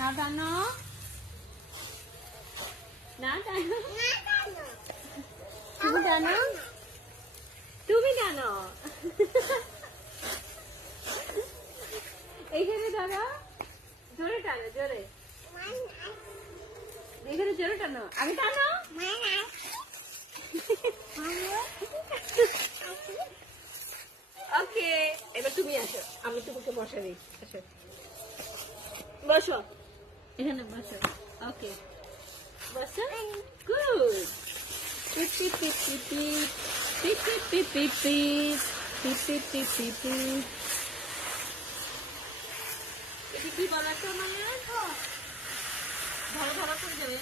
না টানো, না টানো, তুমি টানো, তুমি টানো। এইখানে ধরো, জোরে টানো, জোরে এখানে জোরে টানো, আমি টানো। ওকে, এবার তুমি আসো, আমি তোমাকে বসা দিই। আসো, বসো এখানে বসো। ওকে, বসো। গুড। পিপ পিপ পিপ পিপ পিপ পিপ পিপ পিপ পিপ পিপ পিপ পিপ পিপ। এটা কি বলা তো মানে? ধরো ধরো করে দেবে।